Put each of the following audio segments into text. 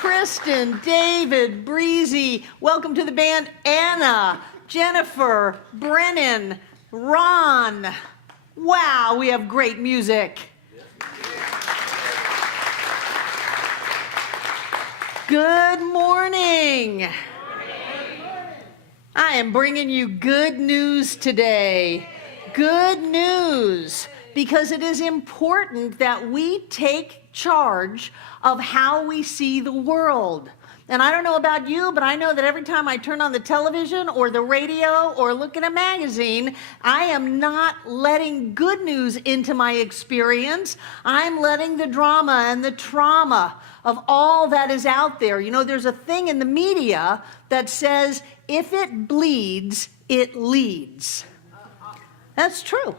Kristen, David, Breezy. Welcome to the band, Anna, Jennifer, Brennan, Ron. Wow, we have great music. Good morning. I am bringing you good news today. Good news, because it is important that we take charge of how we see the world. And I don't know about you, but I know that every time I turn on the television or the radio or look at a magazine, I am not letting good news into my experience. I'm letting the drama and the trauma of all that is out there. You know, there's a thing in the media that says, if it bleeds, it leads. That's true.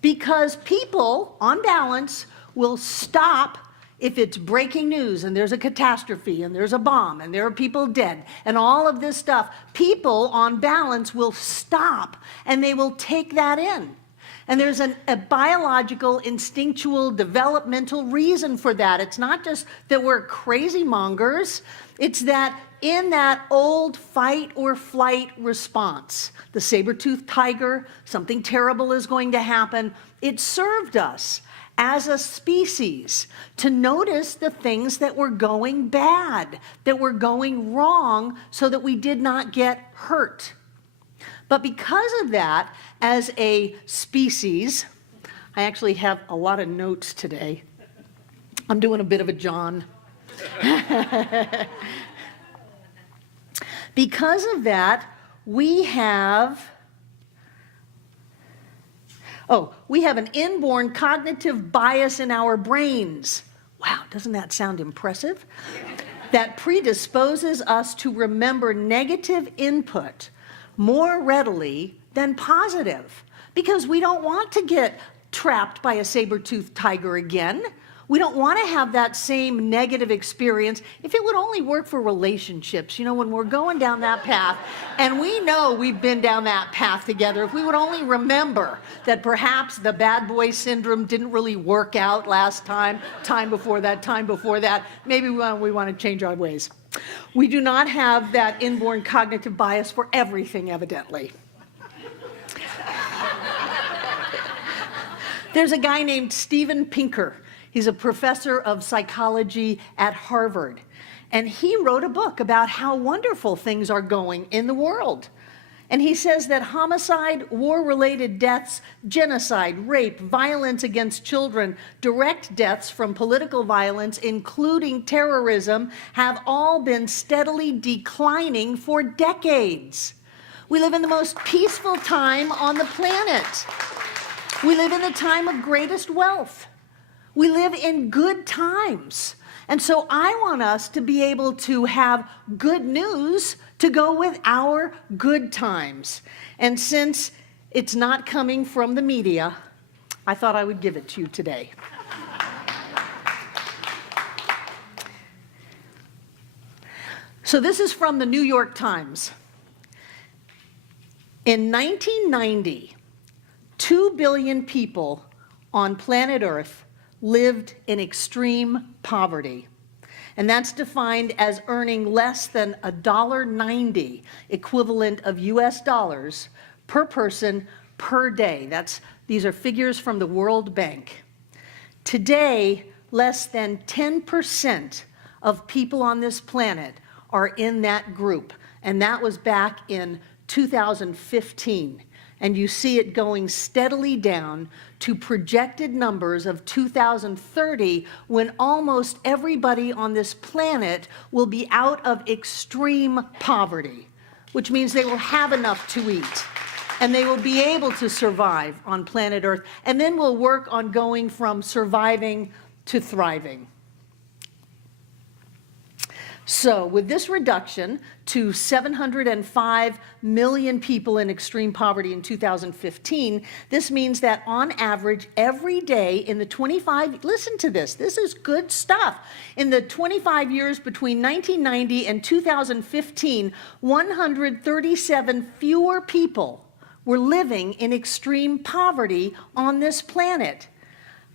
Because people, on balance, will stop if it's breaking news and there's a catastrophe and there's a bomb and there are people dead and all of this stuff. People, on balance, will stop and they will take that in. And there's a biological, instinctual, developmental reason for that. It's not just that we're crazy mongers. It's that in that old fight or flight response, the saber-toothed tiger, something terrible is going to happen. It served us as a species to notice the things that were going bad, that were going wrong, so that we did not get hurt. But because of that, as a species, I actually have a lot of notes today. I'm doing a bit of a John. Because of that, we have an inborn cognitive bias in our brains. Wow, doesn't that sound impressive? That predisposes us to remember negative input more readily than positive, because we don't want to get trapped by a saber-toothed tiger again. We don't want to have that same negative experience. If it would only work for relationships, you know, when we're going down that path, and we know we've been down that path together, if we would only remember that perhaps the bad boy syndrome didn't really work out last time before that, maybe we want to change our ways. We do not have that inborn cognitive bias for everything, evidently. There's a guy named Steven Pinker. He's a professor of psychology at Harvard. And he wrote a book about how wonderful things are going in the world. And he says that homicide, war-related deaths, genocide, rape, violence against children, direct deaths from political violence, including terrorism, have all been steadily declining for decades. We live in the most peaceful time on the planet. We live in the time of greatest wealth. We live in good times. And so I want us to be able to have good news to go with our good times. And since it's not coming from the media, I thought I would give it to you today. So this is from the New York Times. In 1990, 2 billion people on planet Earth lived in extreme poverty. And that's defined as earning less than $1.90 equivalent of US dollars per person per day. These are figures from the World Bank. Today, less than 10% of people on this planet are in that group. And that was back in 2015. And you see it going steadily down to projected numbers of 2030, when almost everybody on this planet will be out of extreme poverty, which means they will have enough to eat and they will be able to survive on planet Earth. And then we'll work on going from surviving to thriving. So with this reduction to 705 million people in extreme poverty in 2015, this means that on average every day in the listen to this is good stuff. In the 25 years between 1990 and 2015, 137 fewer people were living in extreme poverty on this planet.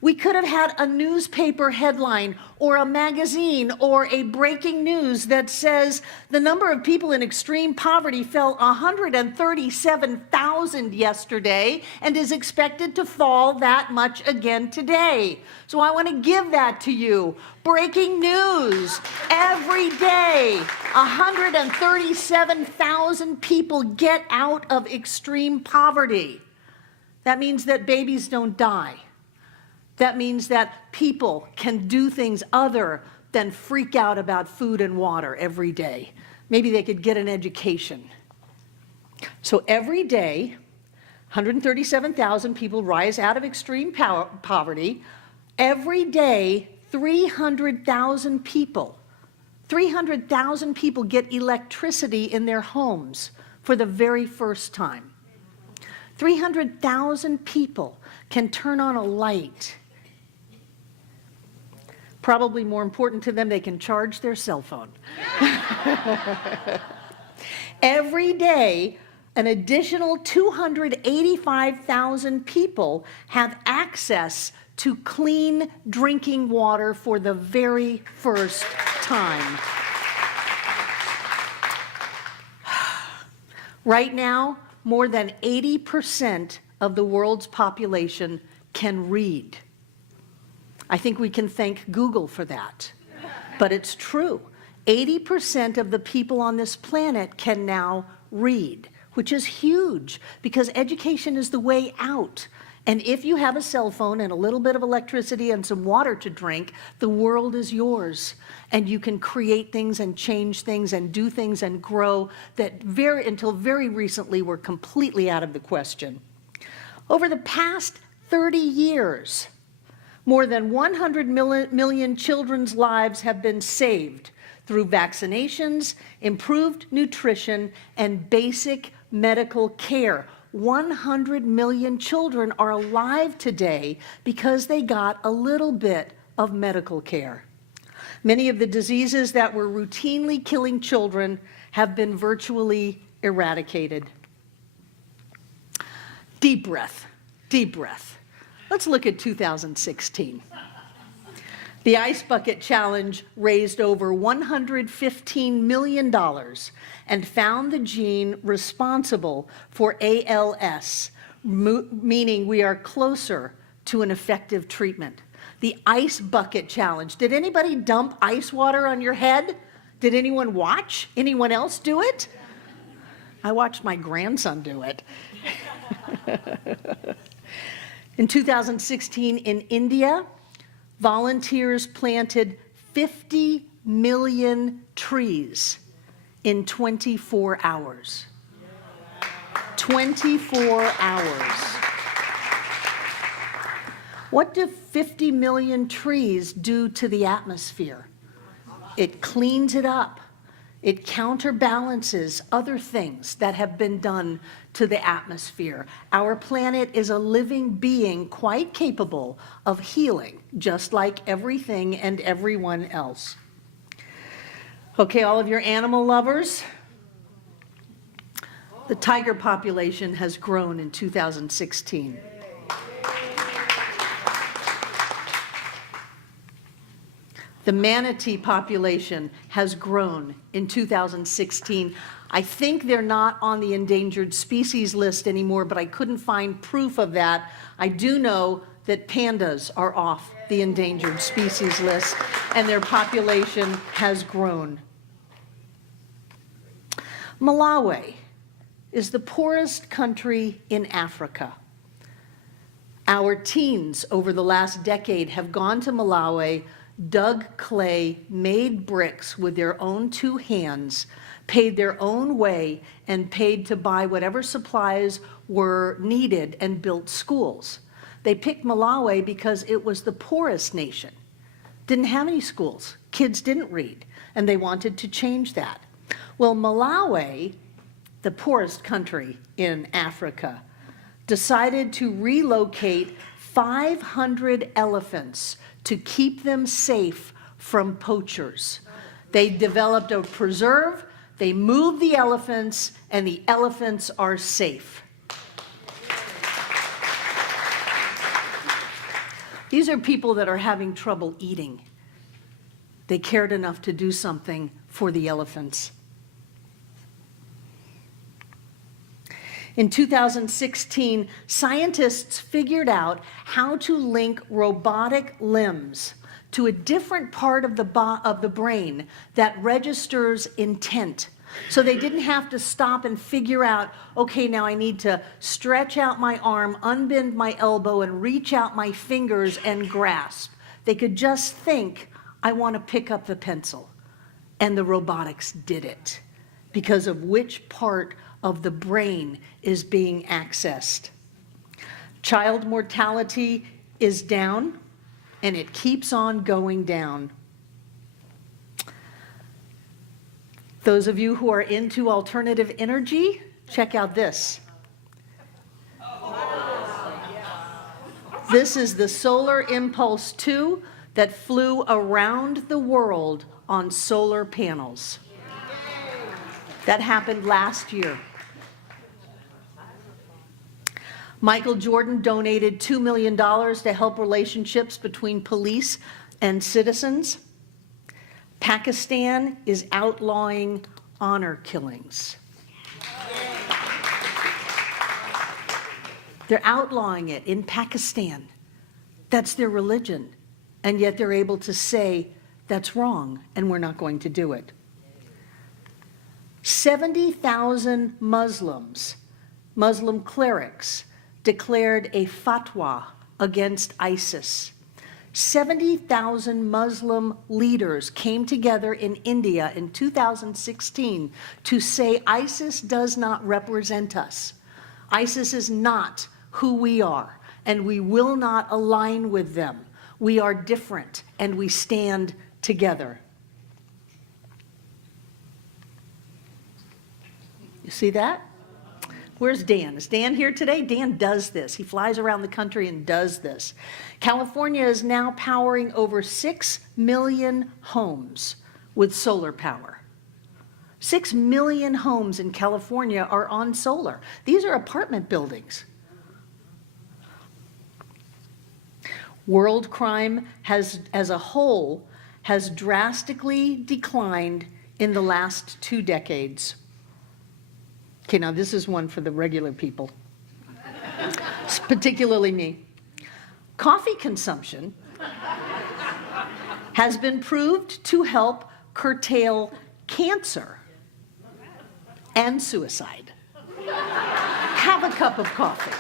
We could have had a newspaper headline or a magazine or a breaking news that says the number of people in extreme poverty fell 137,000 yesterday and is expected to fall that much again today. So I want to give that to you. Breaking news every day. 137,000 people get out of extreme poverty. That means that babies don't die. That means that people can do things other than freak out about food and water every day. Maybe they could get an education. So every day, 137,000 people rise out of extreme poverty. Every day, 300,000 people get electricity in their homes for the very first time. 300,000 people can turn on a light. Probably more important to them, they can charge their cell phone. Every day, an additional 285,000 people have access to clean drinking water for the very first time. Right now, more than 80% of the world's population can read. I think we can thank Google for that, but it's true. 80% of the people on this planet can now read, which is huge because education is the way out. And if you have a cell phone and a little bit of electricity and some water to drink, the world is yours. And you can create things and change things and do things and grow that until very recently were completely out of the question. Over the past 30 years, more than 100 million children's lives have been saved through vaccinations, improved nutrition, and basic medical care. 100 million children are alive today because they got a little bit of medical care. Many of the diseases that were routinely killing children have been virtually eradicated. Deep breath, deep breath. Let's look at 2016. The Ice Bucket Challenge raised over $115 million and found the gene responsible for ALS, meaning we are closer to an effective treatment. The Ice Bucket Challenge. Did anybody dump ice water on your head? Did anyone watch? Anyone else do it? I watched my grandson do it. In 2016 in India, volunteers planted 50 million trees in 24 hours. 24 hours. What do 50 million trees do to the atmosphere? It cleans it up. It counterbalances other things that have been done to the atmosphere. Our planet is a living being quite capable of healing, just like everything and everyone else. Okay, all of your animal lovers, the tiger population has grown in 2016. The manatee population has grown in 2016. I think they're not on the endangered species list anymore, but I couldn't find proof of that. I do know that pandas are off the endangered species list, and their population has grown. Malawi is the poorest country in Africa. Our teens over the last decade have gone to Malawi, dug clay, made bricks with their own two hands, paid their own way, and paid to buy whatever supplies were needed and built schools. They picked Malawi because it was the poorest nation. Didn't have any schools. Kids didn't read, and they wanted to change that. Well, Malawi, the poorest country in Africa, decided to relocate 500 elephants to keep them safe from poachers. They developed a preserve, they moved the elephants, and the elephants are safe. These are people that are having trouble eating. They cared enough to do something for the elephants. In 2016, scientists figured out how to link robotic limbs to a different part of the brain that registers intent. So they didn't have to stop and figure out, okay, now I need to stretch out my arm, unbend my elbow, and reach out my fingers and grasp. They could just think, I want to pick up the pencil. And the robotics did it because of which part of the brain is being accessed. Child mortality is down, and it keeps on going down. Those of you who are into alternative energy, check out this. This is the Solar Impulse 2 that flew around the world on solar panels. That happened last year. Michael Jordan donated $2 million to help relationships between police and citizens. Pakistan is outlawing honor killings. They're outlawing it in Pakistan. That's their religion. And yet they're able to say, that's wrong, and we're not going to do it. 70,000 Muslims, Muslim clerics, declared a fatwa against ISIS. 70,000 Muslim leaders came together in India in 2016 to say ISIS does not represent us. ISIS is not who we are, and we will not align with them. We are different, and we stand together. You see that? Where's Dan? Is Dan here today? Dan does this. He flies around the country and does this. California is now powering over 6 million homes with solar power. 6 million homes in California are on solar. These are apartment buildings. World crime as a whole has drastically declined in the last 2 decades. Okay, now this is one for the regular people, particularly me. Coffee consumption has been proved to help curtail cancer and suicide. Have a cup of coffee.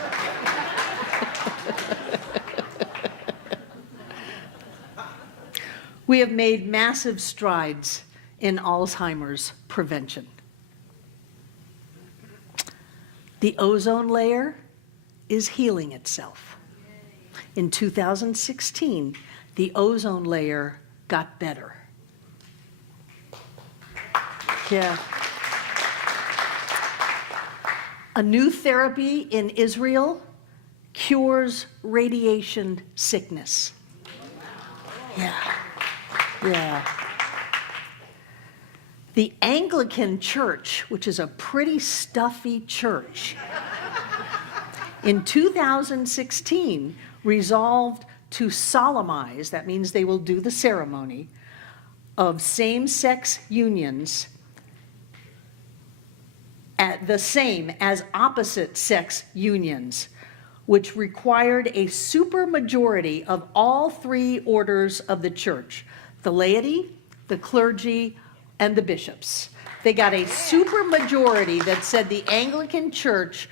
We have made massive strides in Alzheimer's prevention. The ozone layer is healing itself. In 2016, the ozone layer got better. Yeah. A new therapy in Israel cures radiation sickness. Yeah. Yeah. The Anglican Church, which is a pretty stuffy church, in 2016 resolved to solemnize, that means they will do the ceremony, of same-sex unions at the same as opposite-sex unions, which required a supermajority of all 3 orders of the church, the laity, the clergy, and the bishops. They got a supermajority that said the Anglican Church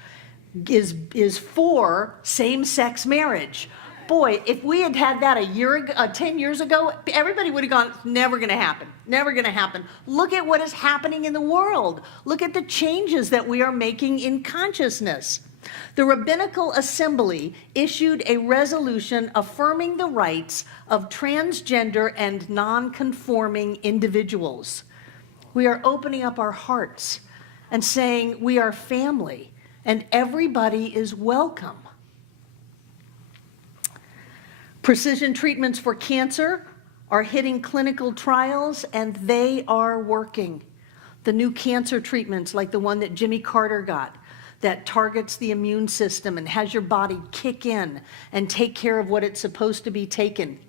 is for same-sex marriage. Boy, if we had had that 10 years ago, everybody would have gone, never going to happen, never going to happen. Look at what is happening in the world. Look at the changes that we are making in consciousness. The Rabbinical Assembly issued a resolution affirming the rights of transgender and non-conforming individuals. We are opening up our hearts and saying we are family and everybody is welcome. Precision treatments for cancer are hitting clinical trials and they are working. The new cancer treatments like the one that Jimmy Carter got, that targets the immune system and has your body kick in and take care of what it's supposed to be taken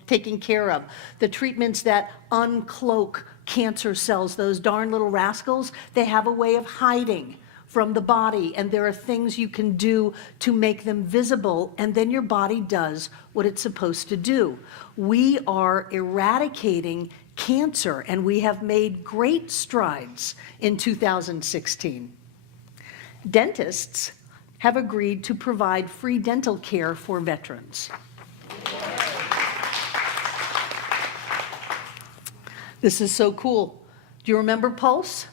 care of. The treatments that uncloak cancer cells, those darn little rascals, they have a way of hiding from the body, and there are things you can do to make them visible, and then your body does what it's supposed to do. We are eradicating cancer, and we have made great strides in 2016. Dentists have agreed to provide free dental care for veterans. This is so cool. Do you remember Pulse?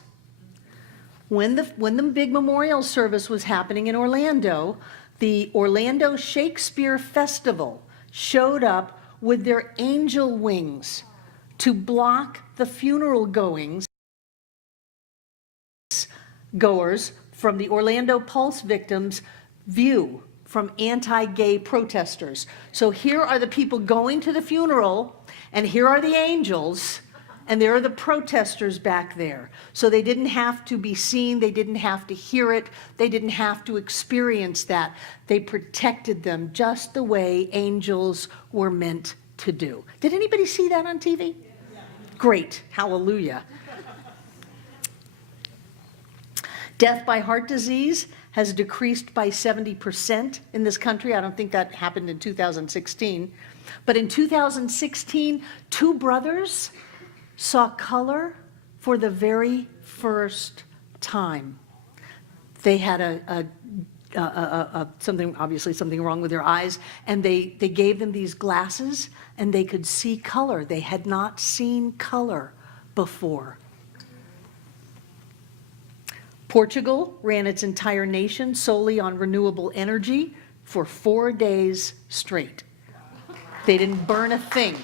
When the big memorial service was happening in Orlando, the Orlando Shakespeare Festival showed up with their angel wings to block the funeral goers from the Orlando Pulse victims' view from anti-gay protesters. So here are the people going to the funeral, and here are the angels, and there are the protesters back there. So they didn't have to be seen, they didn't have to hear it, they didn't have to experience that. They protected them just the way angels were meant to do. Did anybody see that on TV? Great, hallelujah. Death by heart disease has decreased by 70% in this country. I don't think that happened in 2016. But in 2016, two brothers saw color for the very first time. They had obviously something wrong with their eyes, and they gave them these glasses, and they could see color. They had not seen color before. Portugal ran its entire nation solely on renewable energy for 4 days straight. They didn't burn a thing.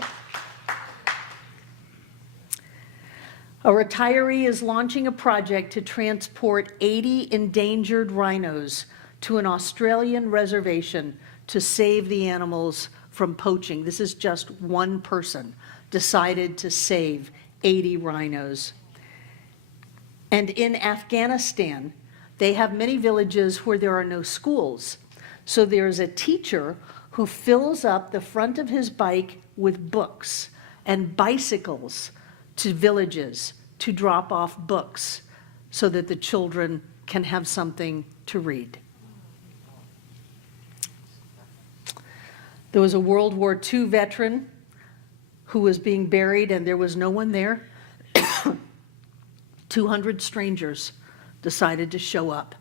A retiree is launching a project to transport 80 endangered rhinos to an Australian reservation to save the animals from poaching. This is just one person decided to save 80 rhinos. And in Afghanistan, they have many villages where there are no schools. So there's a teacher who fills up the front of his bike with books and bicycles to villages to drop off books so that the children can have something to read. There was a World War II veteran who was being buried and there was no one there. 200 strangers decided to show up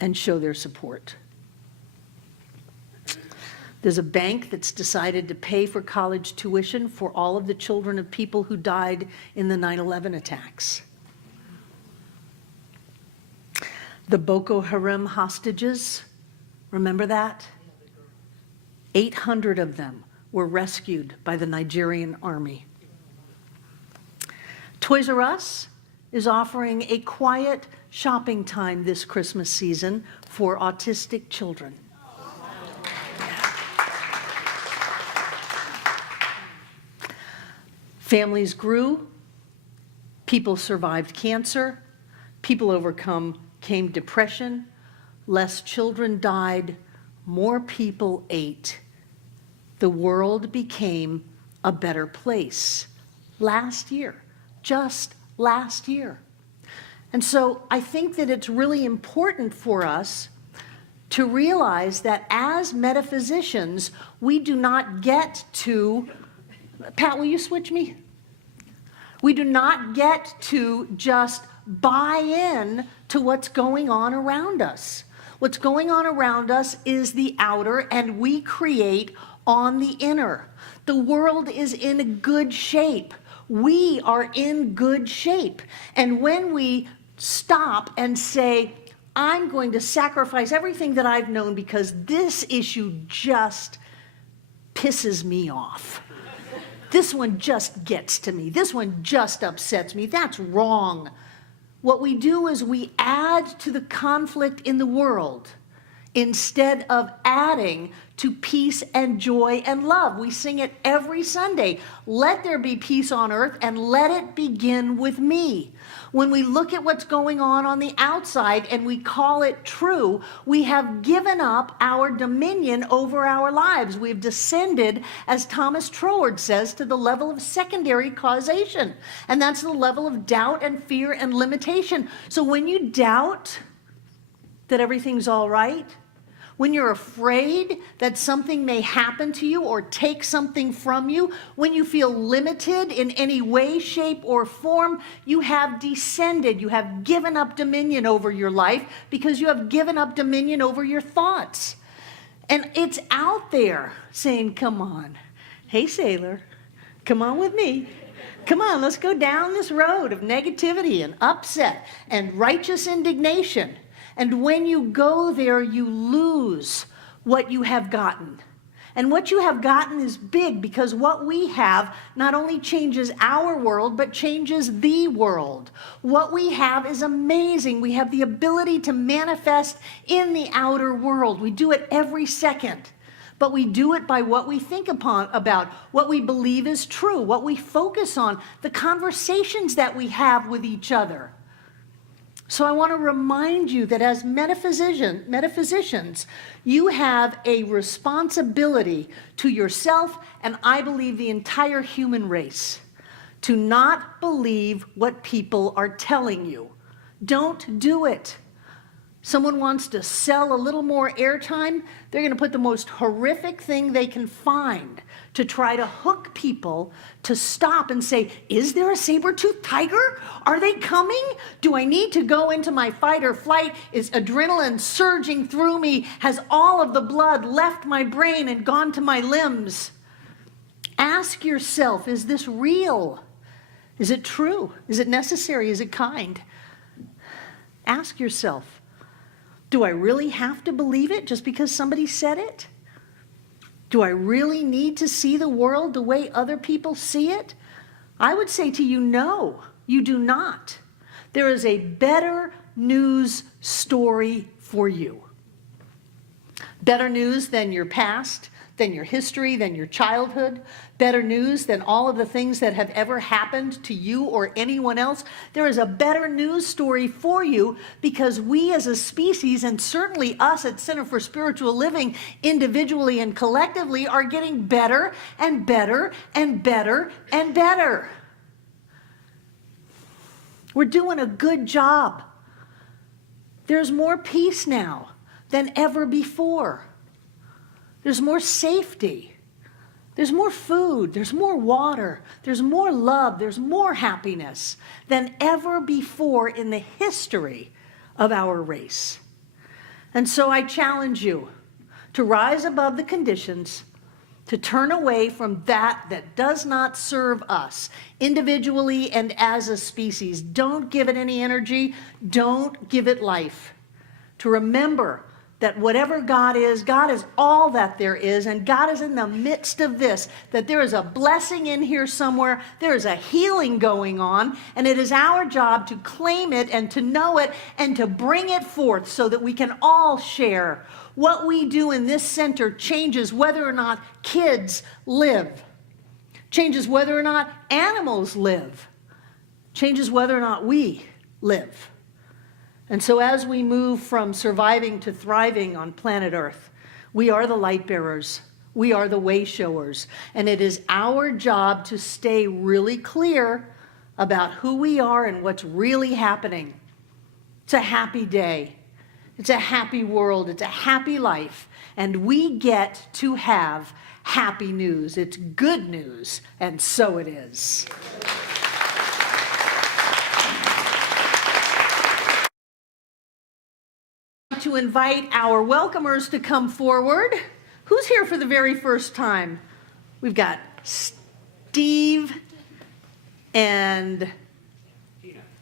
and show their support. There's a bank that's decided to pay for college tuition for all of the children of people who died in the 9/11 attacks. The Boko Haram hostages, remember that? 800 of them were rescued by the Nigerian army. Toys R Us is offering a quiet shopping time this Christmas season for autistic children. Families grew, people survived cancer, people overcame depression, less children died, more people ate. The world became a better place last year, just last year. And so I think that it's really important for us to realize that as metaphysicians, we do not get to, Pat, will you switch me? We do not get to just buy in to what's going on around us. What's going on around us is the outer, and we create on the inner. The world is in good shape. We are in good shape. And when we stop and say, I'm going to sacrifice everything that I've known because this issue just pisses me off. This one just gets to me. This one just upsets me. That's wrong. What we do is we add to the conflict in the world instead of adding to peace and joy and love. We sing it every Sunday. Let there be peace on earth, and let it begin with me. When we look at what's going on the outside and we call it true, we have given up our dominion over our lives. We've descended, as Thomas Troward says, to the level of secondary causation. And that's the level of doubt and fear and limitation. So when you doubt that everything's all right, when you're afraid that something may happen to you or take something from you, when you feel limited in any way, shape, or form, you have descended. You have given up dominion over your life because you have given up dominion over your thoughts. And it's out there saying, come on. Hey, sailor, come on with me. Come on, let's go down this road of negativity and upset and righteous indignation. And when you go there, you lose what you have gotten. And what you have gotten is big, because what we have not only changes our world, but changes the world. What we have is amazing. We have the ability to manifest in the outer world. We do it every second. But we do it by what we think about, what we believe is true, what we focus on, the conversations that we have with each other. So I want to remind you that as metaphysicians, you have a responsibility to yourself, and I believe the entire human race, to not believe what people are telling you. Don't do it. Someone wants to sell a little more airtime, they're going to put the most horrific thing they can find to try to hook people to stop and say, is there a saber-toothed tiger? Are they coming? Do I need to go into my fight or flight? Is adrenaline surging through me? Has all of the blood left my brain and gone to my limbs? Ask yourself, is this real? Is it true? Is it necessary? Is it kind? Ask yourself, do I really have to believe it just because somebody said it? Do I really need to see the world the way other people see it? I would say to you, no, you do not. There is a better news story for you. Better news than your past, than your history, than your childhood. Better news than all of the things that have ever happened to you or anyone else. There is a better news story for you, because we as a species, and certainly us at Center for Spiritual Living, individually and collectively, are getting better and better and better and better. We're doing a good job. There's more peace now than ever before. There's more safety. There's more food. There's more water. There's more love. There's more happiness than ever before in the history of our race. And so I challenge you to rise above the conditions, to turn away from that does not serve us individually and as a species. Don't give it any energy. Don't give it life. To remember that whatever God is all that there is, and God is in the midst of this, that there is a blessing in here somewhere, there is a healing going on, and it is our job to claim it and to know it and to bring it forth so that we can all share. What we do in this center changes whether or not kids live, changes whether or not animals live, changes whether or not we live. And so as we move from surviving to thriving on planet Earth, we are the light bearers. We are the way showers. And it is our job to stay really clear about who we are and what's really happening. It's a happy day. It's a happy world. It's a happy life. And we get to have happy news. It's good news. And so it is. To invite our welcomers to come forward. Who's here for the very first time? We've got Steve and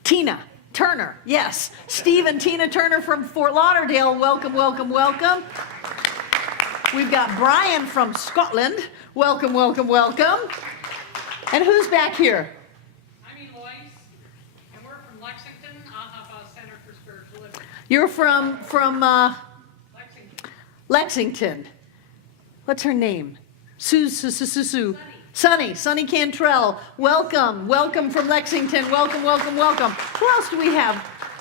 Tina Turner. Yes, Steve and Tina Turner from Fort Lauderdale. Welcome, welcome, welcome. We've got Brian from Scotland. Welcome, welcome, welcome. And who's back here? You're from Lexington. What's her name? Sue. Sunny Cantrell. Welcome from Lexington. Welcome. Who else do we have?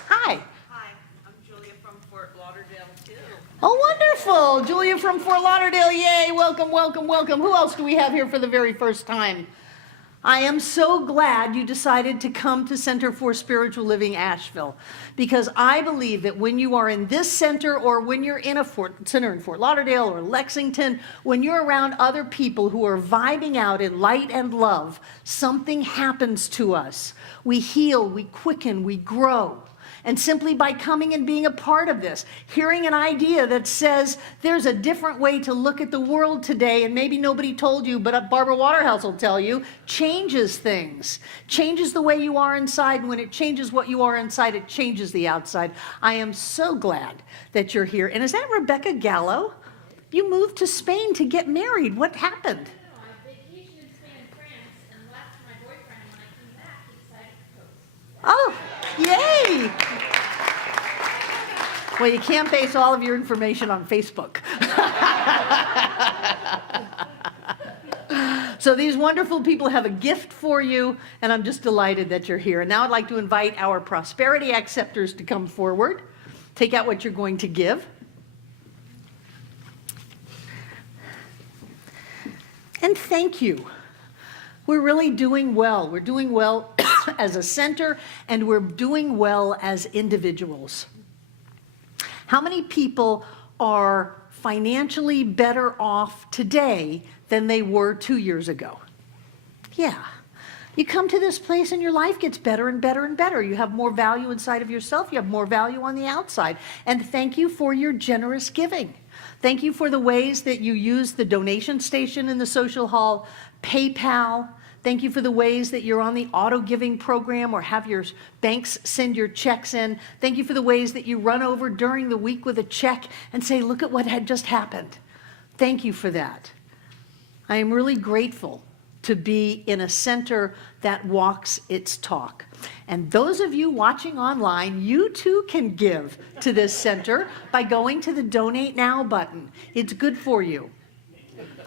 Hi. Hi, I'm Julia from Fort Lauderdale, too. Oh, wonderful. Julia from Fort Lauderdale. Yay. Welcome. Who else do we have here for the very first time? I am so glad you decided to come to Center for Spiritual Living Asheville, because I believe that when you are in this center, or when you're in a center in Fort Lauderdale or Lexington, when you're around other people who are vibing out in light and love, something happens to us. We heal, we quicken, we grow. And simply by coming and being a part of this, hearing an idea that says there's a different way to look at the world today, and maybe nobody told you, but Barbara Waterhouse will tell you, changes things, changes the way you are inside. And when it changes what you are inside, it changes the outside. I am so glad that you're here. And is that Rebecca Gallo? You moved to Spain to get married. What happened? I vacationed in Spain and France and left my boyfriend. When I came back, he decided to propose. Oh, yay! Well, you can't base all of your information on Facebook. So these wonderful people have a gift for you, and I'm just delighted that you're here. And now I'd like to invite our prosperity acceptors to come forward. Take out what you're going to give. And thank you. We're really doing well. We're doing well as a center, and we're doing well as individuals. How many people are financially better off today than they were 2 years ago? Yeah. You come to this place and your life gets better and better and better. You have more value inside of yourself. You have more value on the outside. And thank you for your generous giving. Thank you for the ways that you use the donation station in the social hall, PayPal. Thank you for the ways that you're on the auto giving program or have your banks send your checks in. Thank you for the ways that you run over during the week with a check and say, look at what had just happened. Thank you for that. I am really grateful to be in a center that walks its talk. And those of you watching online, you too can give to this center by going to the Donate Now button. It's good for you.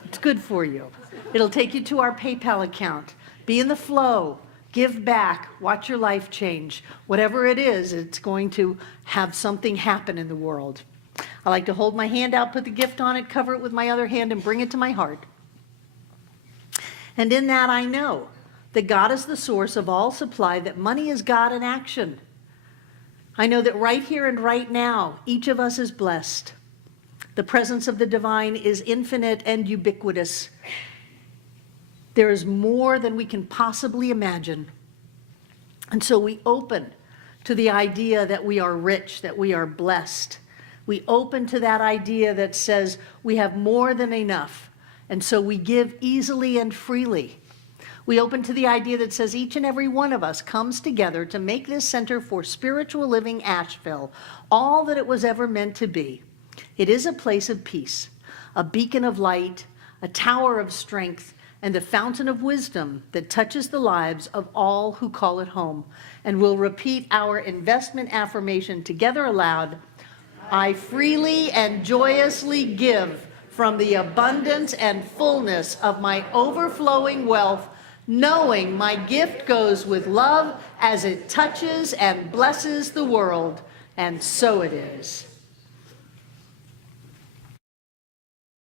It's good for you. It'll take you to our PayPal account. Be in the flow. Give back. Watch your life change. Whatever it is, it's going to have something happen in the world. I like to hold my hand out, put the gift on it, cover it with my other hand, and bring it to my heart. And in that, I know that God is the source of all supply, that money is God in action. I know that right here and right now, each of us is blessed. The presence of the divine is infinite and ubiquitous. There is more than we can possibly imagine. And so we open to the idea that we are rich, that we are blessed. We open to that idea that says we have more than enough. And so we give easily and freely. We open to the idea that says each and every one of us comes together to make this Center for Spiritual Living Asheville all that it was ever meant to be. It is a place of peace, a beacon of light, a tower of strength, and a fountain of wisdom that touches the lives of all who call it home. And we'll repeat our investment affirmation together aloud. I freely and joyously give from the abundance and fullness of my overflowing wealth, knowing my gift goes with love as it touches and blesses the world. And so it is.